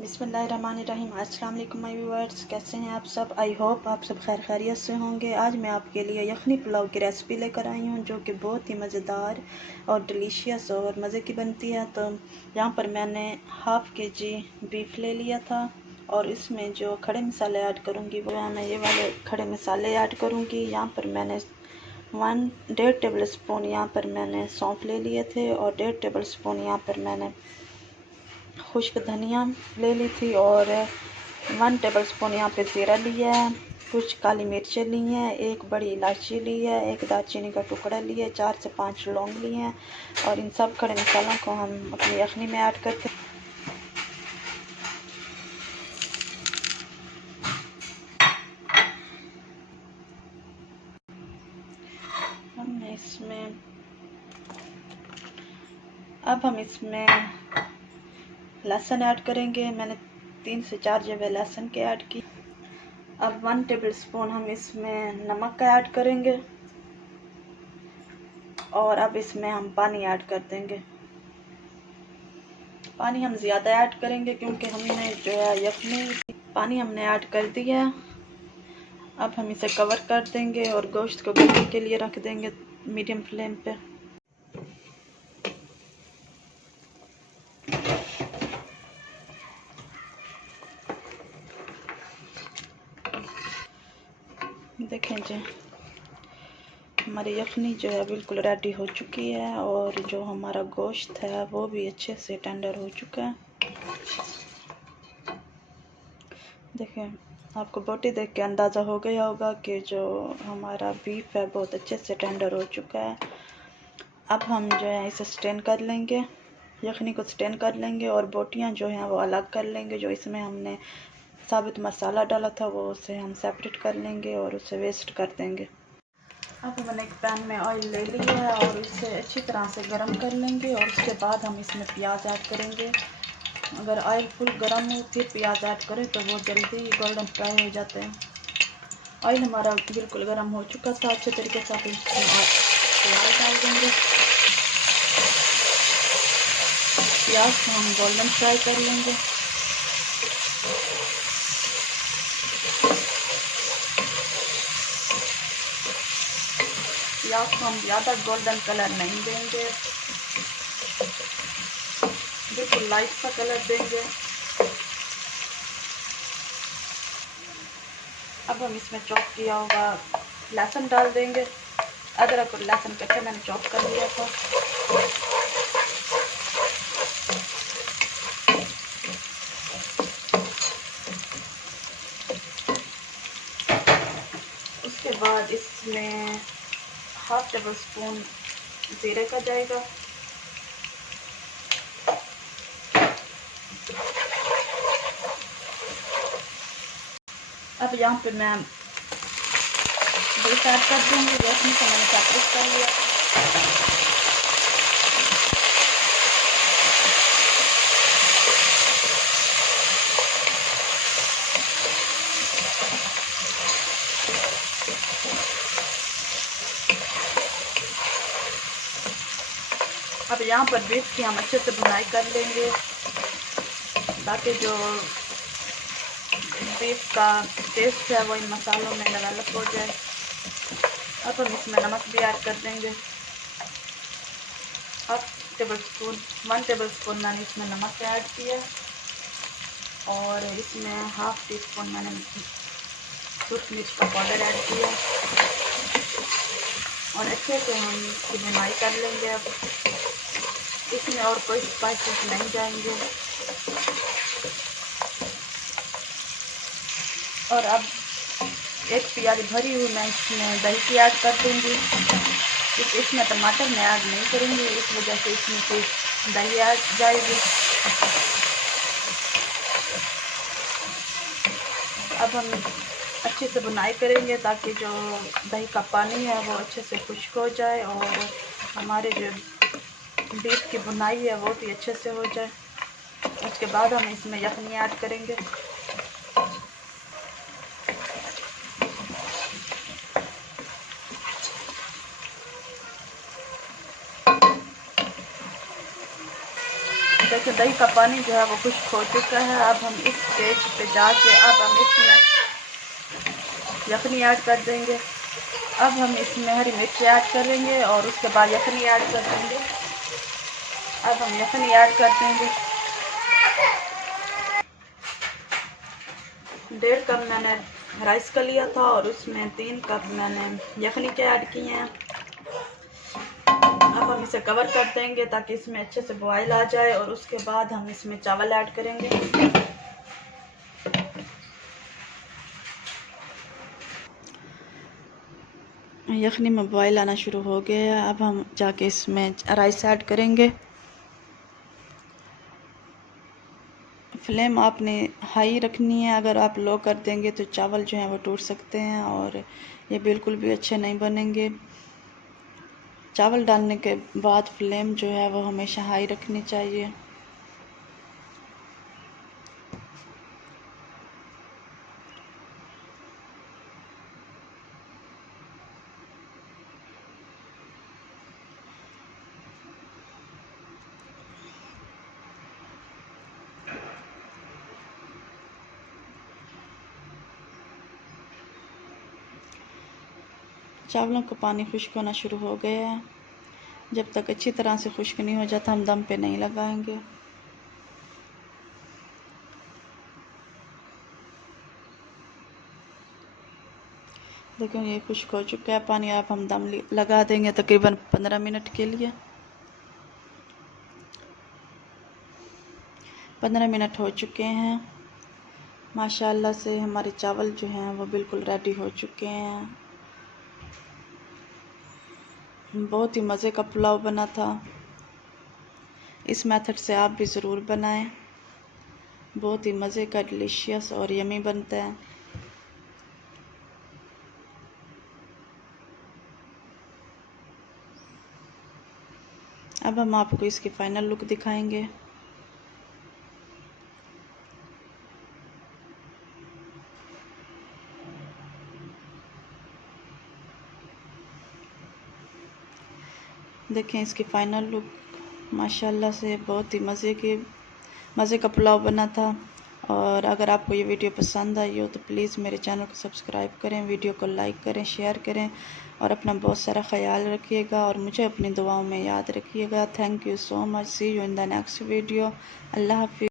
बिस्मिल्लाहिर्रहमानिर्रहीम। अस्सलाम वालेकुम माय व्यूअर्स, कैसे हैं आप सब? आई होप आप सब खैर खैरियत से होंगे। आज मैं आपके लिए यखनी पुलाव की रेसिपी लेकर आई हूं, जो कि बहुत ही मज़ेदार और डिलीशियस और मज़े की बनती है। तो यहाँ पर मैंने हाफ़ के-जी बीफ ले लिया था और इसमें जो खड़े मसाले ऐड करूँगी वो मैं ये वाले खड़े मसाले ऐड करूँगी। यहाँ पर मैंने 1.5 टेबल स्पून यहाँ पर मैंने सौंफ ले लिए थे और 1.5 टेबल स्पून यहाँ पर मैंने खुश्क धनिया ले ली थी और 1 टेबल स्पून यहाँ पे ज़ीरा लिया है, कुछ काली मिर्चें ली हैं, एक बड़ी इलायची ली है, एक दालचीनी का टुकड़ा लिया है, 4 से 5 लौंग लिए हैं और इन सब खड़े मसालों को हम अपनी यखनी में ऐड करके हम इसमें लहसुन ऐड करेंगे। मैंने 3 से 4 जब लहसुन के ऐड की। अब 1 टेबल स्पून हम इसमें नमक का ऐड करेंगे और अब इसमें हम पानी ऐड कर देंगे। पानी हम ज़्यादा ऐड करेंगे क्योंकि हमने जो है यखनी पानी हमने ऐड कर दिया। अब हम इसे कवर कर देंगे और गोश्त को गलने के लिए रख देंगे मीडियम फ्लेम पे। देखें जी, हमारी यखनी जो है बिल्कुल रेडी हो चुकी है और जो हमारा गोश्त है वो भी अच्छे से टेंडर हो चुका है। देखें, आपको बोटी देख के अंदाज़ा हो गया होगा कि जो हमारा बीफ है बहुत अच्छे से टेंडर हो चुका है। अब हम जो है इसे स्टेन कर लेंगे, यखनी को स्टेन कर लेंगे और बोटियां जो हैं वो अलग कर लेंगे। जो इसमें हमने साबुत मसाला डाला था वो उसे हम सेपरेट कर लेंगे और उसे वेस्ट कर देंगे। अब मैंने एक पैन में ऑयल ले लिया है और इसे अच्छी तरह से गर्म कर लेंगे और उसके बाद हम इसमें प्याज ऐड करेंगे। अगर ऑयल फुल गर्म हो फिर प्याज ऐड करें तो वो जल्दी गोल्डन फ्राई हो जाते हैं। ऑयल हमारा बिल्कुल गर्म हो चुका था अच्छे तरीके से। आप इसमें प्याज डाल देंगे। प्याज को हम गोल्डन फ्राई कर लेंगे। प्याज को हम ज़्यादा गोल्डन कलर नहीं देंगे, बिल्कुल लाइट सा कलर देंगे। अब हम इसमें चॉप किया हुआ लहसुन डाल देंगे। अदरक और लहसुन कच्चा मैंने चॉप कर लिया था। उसके बाद इसमें हाफ टेबल स्पून ज़ीरे का जाएगा। अब यहाँ पे मैं बीफ ऐड कर दूँगी। यखनी को मैंने सेपरेट कर लिया। अब यहाँ पर बीफ की हम अच्छे से भुनाई कर लेंगे ताकि जो बीफ का टेस्ट है वो इन मसालों में डेवलप हो जाए। अब हम इसमें नमक भी ऐड कर देंगे। 1 टेबल स्पून मैंने इसमें नमक ऐड किया और इसमें हाफ टी स्पून मैंने सूखी मिर्च का पाउडर ऐड किया और अच्छे से हम इसकी भुनाई कर लेंगे। अब इसमें और कोई स्पाइसेस नहीं जाएंगे। और अब एक प्याली भरी हुई मैं इसमें दही की ऐड कर दूँगी। इसमें टमाटर मैं ऐड नहीं करूँगी, इस वजह से इसमें कोई दही ऐड जाएगी। अब हम अच्छे से बुनाई करेंगे ताकि जो दही का पानी है वो अच्छे से खुश्क हो जाए और हमारे जो बीफ की बुनाई है वो भी अच्छे से हो जाए। उसके बाद हम इसमें यखनी ऐड करेंगे। देखिए देखिए दही का पानी जो है वो खुश्क हो चुका है। अब हम इस स्टेज पे जाके अब हम इसमें यखनी ऐड कर देंगे। अब हम इसमें हरी मिर्च ऐड करेंगे और उसके बाद यखनी ऐड कर देंगे। अब हम यखनी ऐड कर देंगे। 1.5 कप मैंने राइस का लिया था और उसमें 3 कप मैंने यखनी के ऐड किए हैं। अब हम इसे कवर कर देंगे ताकि इसमें अच्छे से बॉयल आ जाए और उसके बाद हम इसमें चावल ऐड करेंगे। यखनी में बॉयल आना शुरू हो गया है। अब हम जाके इसमें राइस ऐड करेंगे। फ्लेम आपने हाई रखनी है, अगर आप लो कर देंगे तो चावल जो हैं वो टूट सकते हैं और ये बिल्कुल भी अच्छे नहीं बनेंगे। चावल डालने के बाद फ्लेम जो है वो हमेशा हाई रखनी चाहिए। चावलों का पानी खुश्क होना शुरू हो गया है। जब तक अच्छी तरह से खुश्क नहीं हो जाता हम दम पे नहीं लगाएंगे। देखिए ये खुश्क हो चुका है पानी। अब हम दम लगा देंगे तकरीबन 15 मिनट के लिए। 15 मिनट हो चुके हैं। माशाल्लाह से हमारे चावल जो हैं वो बिल्कुल रेडी हो चुके हैं। बहुत ही मज़े का पुलाव बना था। इस मेथड से आप भी ज़रूर बनाएं। बहुत ही मज़े का डिलीशियस और यमी बनता है। अब हम आपको इसकी फ़ाइनल लुक दिखाएंगे। देखें इसकी फ़ाइनल लुक। माशाल्लाह से बहुत ही मज़े का पुलाव बना था। और अगर आपको ये वीडियो पसंद आई हो तो प्लीज़ मेरे चैनल को सब्सक्राइब करें, वीडियो को लाइक करें, शेयर करें और अपना बहुत सारा ख्याल रखिएगा और मुझे अपनी दुआओं में याद रखिएगा। Thank you so much. See you in the next video. अल्लाह हाफ़िज़।